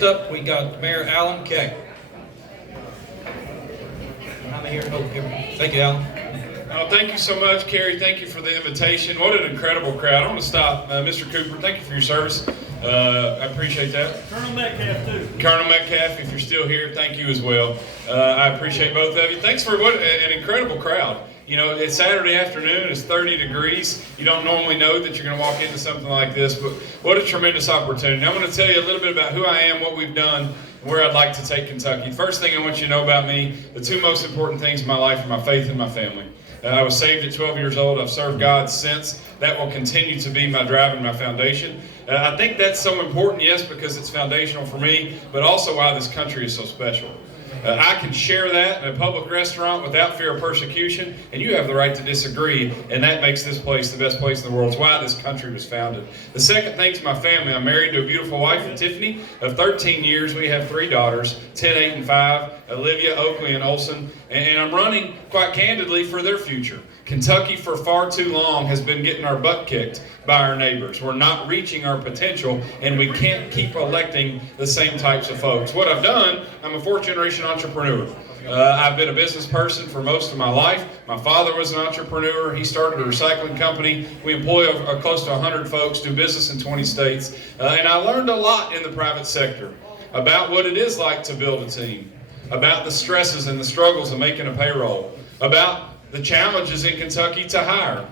Next up, we got Mayor Alan Keck. I'm here. Thank you, Alan. Oh, thank you so much, Kerry. Thank you for the invitation. What an incredible crowd. I want to stop. Mr. Cooper, thank you for your service. I appreciate that. Colonel Metcalf, too. Colonel Metcalf, if you're still here, thank you as well. I appreciate both of you. Thanks for what an incredible crowd. You know, it's Saturday afternoon, it's 30 degrees. You don't normally know that you're going to walk into something like this, but what a tremendous opportunity. I'm going to tell you a little bit about who I am, what we've done, and where I'd like to take Kentucky. First thing I want you to know about me, the two most important things in my life are my faith and my family. I was saved at 12 years old. I've served God since. That will continue to be my drive and my foundation. I think that's so important, yes, because it's foundational for me, but also why this country is so special. I can share that in a public restaurant without fear of persecution, and you have the right to disagree, and that makes this place the best place in the world. It's why this country was founded. The second thing's my family. I'm married to a beautiful wife, Tiffany, of 13 years. We have 3 daughters, 10, 8, and 5, Olivia, Oakley, and Olson, and I'm running, quite candidly, for their future. Kentucky, for far too long, has been getting our butt kicked by our neighbors. We're not reaching our potential, and we can't keep electing the same types of folks. What I've done, I'm a fourth-generation entrepreneur. I've been a business person for most of my life. My father was an entrepreneur. He started a recycling company. We employ close to 100 folks, do business in 20 states. And I learned a lot in the private sector about what it is like to build a team, about the stresses and the struggles of making a payroll, about the challenges in Kentucky to hire,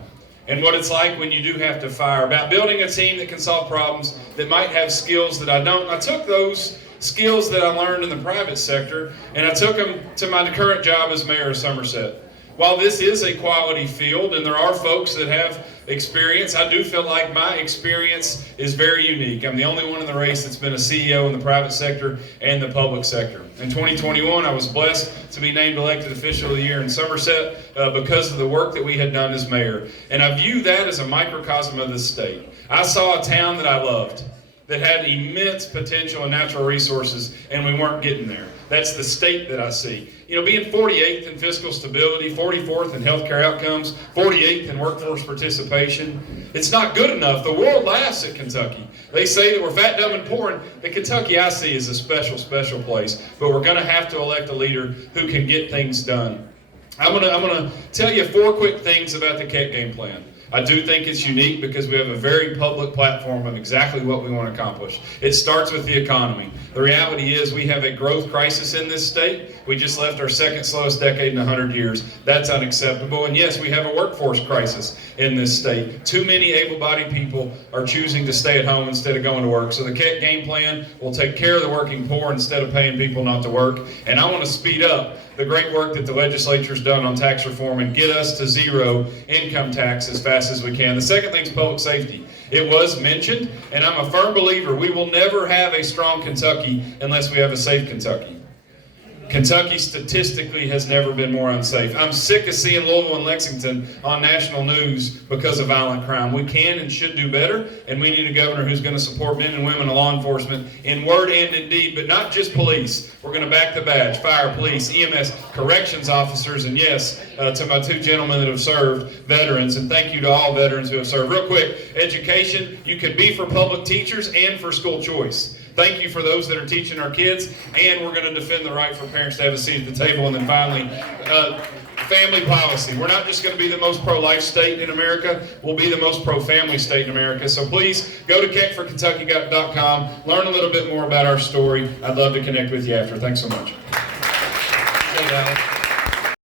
and what it's like when you do have to fire, about building a team that can solve problems that might have skills that I don't. I took those skills that I learned in the private sector and I took them to my current job as mayor of Somerset. While this is a quality field and there are folks that have experience, I do feel like my experience is very unique. I'm the only one in the race that's been a CEO in the private sector and the public sector. In 2021, I was blessed to be named elected official of the year in Somerset because of the work that we had done as mayor. And I view that as a microcosm of this state. I saw a town that I loved, that had immense potential and natural resources, and we weren't getting there. That's the state that I see. You know, being 48th in fiscal stability, 44th in healthcare outcomes, 48th in workforce participation, it's not good enough. The world laughs at Kentucky. They say that we're fat, dumb, and poor, but Kentucky I see is a special, special place. But we're gonna have to elect a leader who can get things done. I'm gonna tell you 4 quick things about the Keck game plan. I do think it's unique because we have a very public platform of exactly what we want to accomplish. It starts with the economy. The reality is we have a growth crisis in this state. We just left our second slowest decade in 100 years. That's unacceptable. And yes, we have a workforce crisis in this state. Too many able-bodied people are choosing to stay at home instead of going to work. So the Keck game plan will take care of the working poor instead of paying people not to work. And I want to speed up the great work that the legislature's done on tax reform and get us to zero income tax as fast as we can. The second thing is public safety. It was mentioned, and I'm a firm believer we will never have a strong Kentucky unless we have a safe Kentucky. Kentucky statistically has never been more unsafe. I'm sick of seeing Louisville and Lexington on national news because of violent crime. We can and should do better, and we need a governor who's going to support men and women in law enforcement in word and in deed, but not just police. We're going to back the badge, fire, police, EMS, corrections officers, and yes, to my 2 gentlemen that have served, veterans, and thank you to all veterans who have served. Real quick, education, you can be for public teachers and for school choice. Thank you for those that are teaching our kids, and we're going to defend the right for parents to have a seat at the table. And then finally, family policy. We're not just going to be the most pro-life state in America, we'll be the most pro-family state in America. So please go to keckforkentucky.com, learn a little bit more about our story. I'd love to connect with you after. Thanks so much. Thank you, Alan.